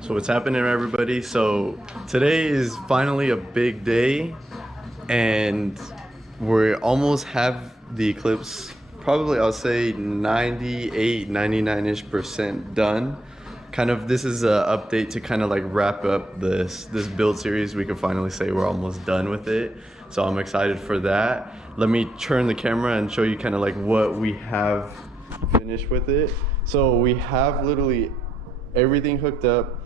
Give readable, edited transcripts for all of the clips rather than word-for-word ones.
So what's happening, everybody? So today is finally a big day and we almost have the Eclipse, probably I'll say 98, 99-ish% done. Kind of, this is an update to kind of like wrap up this build series. We can finally say we're almost done with it. So I'm excited for that. Let me turn the camera and show you kind of like what we have finished with it. So we have literally everything hooked up.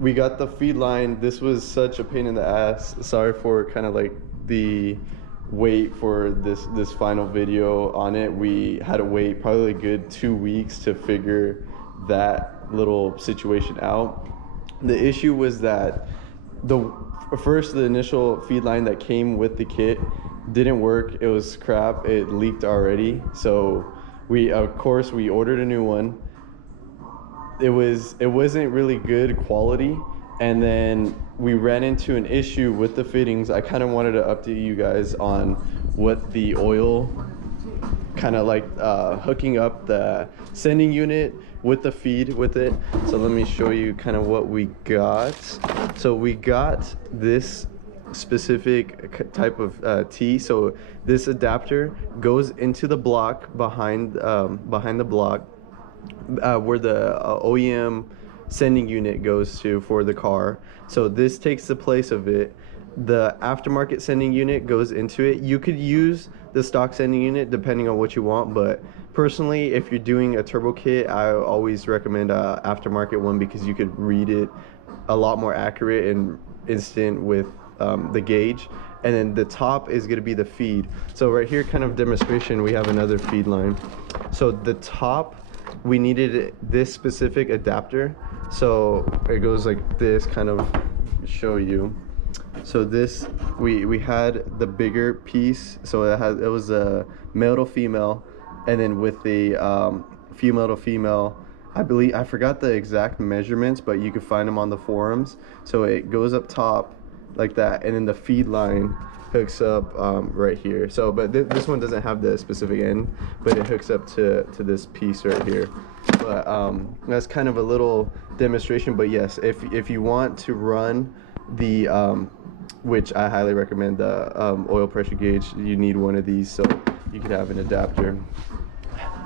We got the feed line. This was such a pain in the ass. Sorry for kind of like the wait for this final video on it. We had to wait probably a good 2 weeks to figure that little situation out. The issue was that the initial feed line that came with the kit didn't work. It was crap. It leaked already. So we ordered a new one. It wasn't really good quality, and then we ran into an issue with the fittings. I kind of wanted to update you guys on what the oil kind of like hooking up the sending unit with the feed with it. So let me show you kind of what we got. So we got this specific type of T. So this adapter goes into the block behind the block where the OEM sending unit goes to for the car. So this takes the place of it. The aftermarket sending unit goes into it. You could use the stock sending unit depending on what you want, but personally, if you're doing a turbo kit, I always recommend a aftermarket one because you could read it a lot more accurate and instant with the gauge. And then the top is going to be the feed. So right here, kind of demonstration, we have another feed line. So the top, we needed this specific adapter. So it goes like this, kind of show you. So this, we had the bigger piece. So it was a male to female, and then with the female to female, I forgot the exact measurements, but you could find them on the forums. So it goes up top like that, and then the feed line hooks up right here. So but this one doesn't have the specific end, but it hooks up to this piece right here. But that's kind of a little demonstration. But yes, if you want to run the which I highly recommend, the oil pressure gauge, you need one of these so you could have an adapter.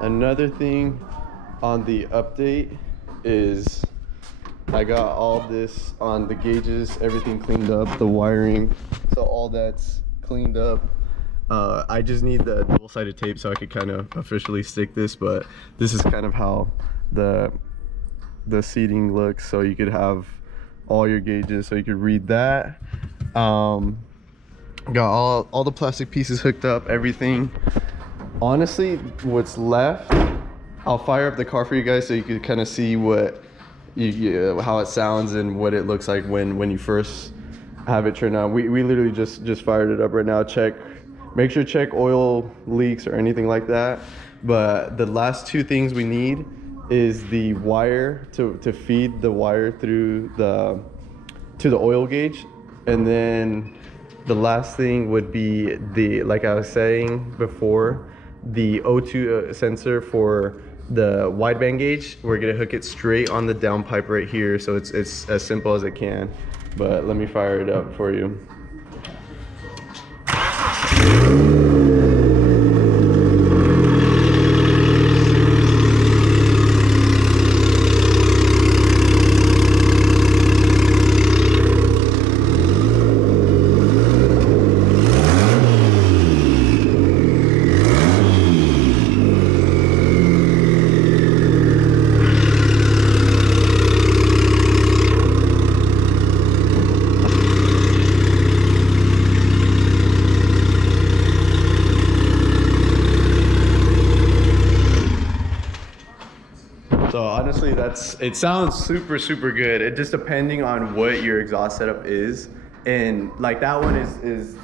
Another thing on the update is I got all this on the gauges, everything cleaned up, the wiring, so all that's cleaned up. I just need the double-sided tape so I could kind of officially stick this, but this is kind of how the seating looks, so you could have all your gauges so you could read that. Got all the plastic pieces hooked up, everything. Honestly, what's left, I'll fire up the car for you guys so you can kind of see what how it sounds and what it looks like when you first have it turned on. We literally just fired it up right now. Make sure to check oil leaks or anything like that. But the last two things we need is the wire to feed the wire through to the oil gauge, and then the last thing would be the, like I was saying before, the O2 sensor for the wideband gauge. We're gonna hook it straight on the downpipe right here, so it's as simple as it can. But let me fire it up for you. So honestly, it sounds super good. It just depending on what your exhaust setup is, and like that one is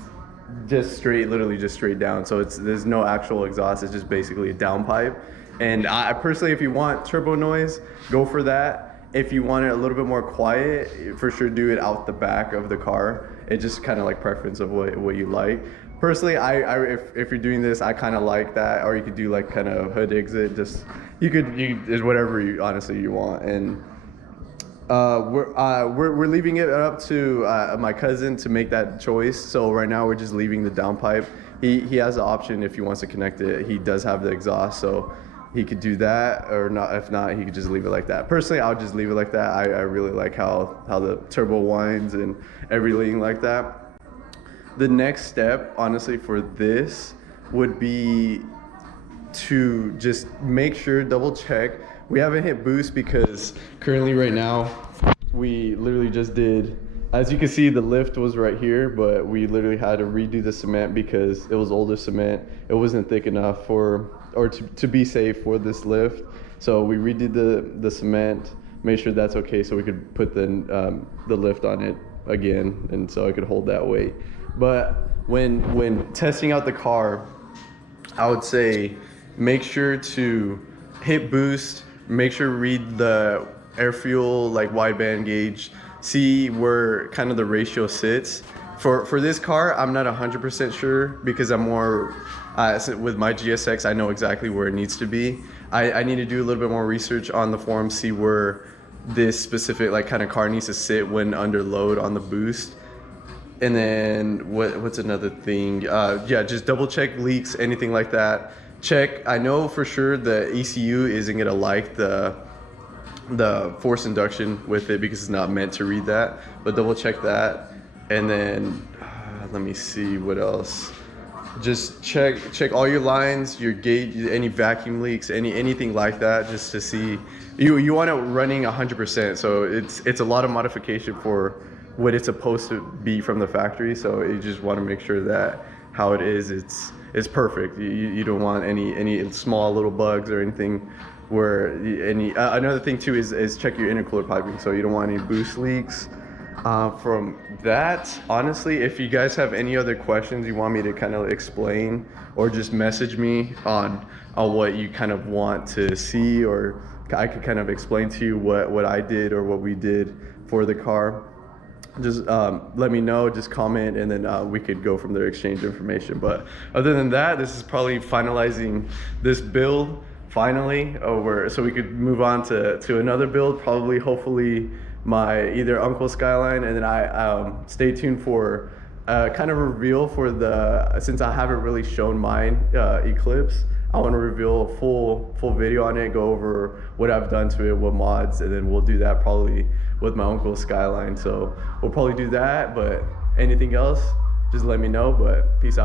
just straight, literally just straight down. So there's no actual exhaust. It's just basically a downpipe. And I personally, if you want turbo noise, go for that. If you want it a little bit more quiet, for sure do it out the back of the car. It's just kind of like preference of what you like. Personally, if you're doing this, I kind of like that, or you could do like kind of hood exit. Just it's whatever you honestly you want. And we're leaving it up to my cousin to make that choice. So right now we're just leaving the downpipe. He has the option if he wants to connect it. He does have the exhaust, so he could do that, or not. If not, he could just leave it like that. Personally, I would just leave it like that. I really like how the turbo winds and everything like that. The next step, honestly, for this would be to just make sure, double check. We haven't hit boost because currently right now we literally just did, as you can see, the lift was right here, but we literally had to redo the cement because it was older cement. It wasn't thick enough to be safe for this lift. So we redid the cement, made sure that's okay, so we could put the lift on it again, and so it could hold that weight. But when testing out the car, I would say make sure to hit boost, make sure to read the air fuel like wideband gauge, see where kind of the ratio sits. For this car, I'm not 100% sure because I'm more with my GSX, I know exactly where it needs to be. I need to do a little bit more research on the forum, see where this specific like kind of car needs to sit when under load on the boost. And then what's another thing? Yeah, just double check leaks, anything like that. Check. I know for sure the ECU isn't gonna like the force induction with it because it's not meant to read that. But double check that. And then let me see what else. Just check all your lines, your gauge, any vacuum leaks, anything like that, just to see. You want it running 100%. So it's a lot of modification for what it's supposed to be from the factory. So you just want to make sure that how it is, it's perfect. You don't want any small little bugs or anything. Where another thing too is check your intercooler piping. So you don't want any boost leaks. From that, honestly, if you guys have any other questions you want me to kind of explain, or just message me on what you kind of want to see, or I could kind of explain to you what I did or what we did for the car, just let me know, just comment, and then we could go from there, exchange information. But other than that, this is probably finalizing this build finally over, so we could move on to another build, probably hopefully my either Uncle Skyline, and then I stay tuned for kind of reveal for since I haven't really shown mine Eclipse, I want to reveal a full video on it, go over what I've done to it, what mods, and then we'll do that probably with my Uncle Skyline. So we'll probably do that, but anything else, just let me know. But peace out.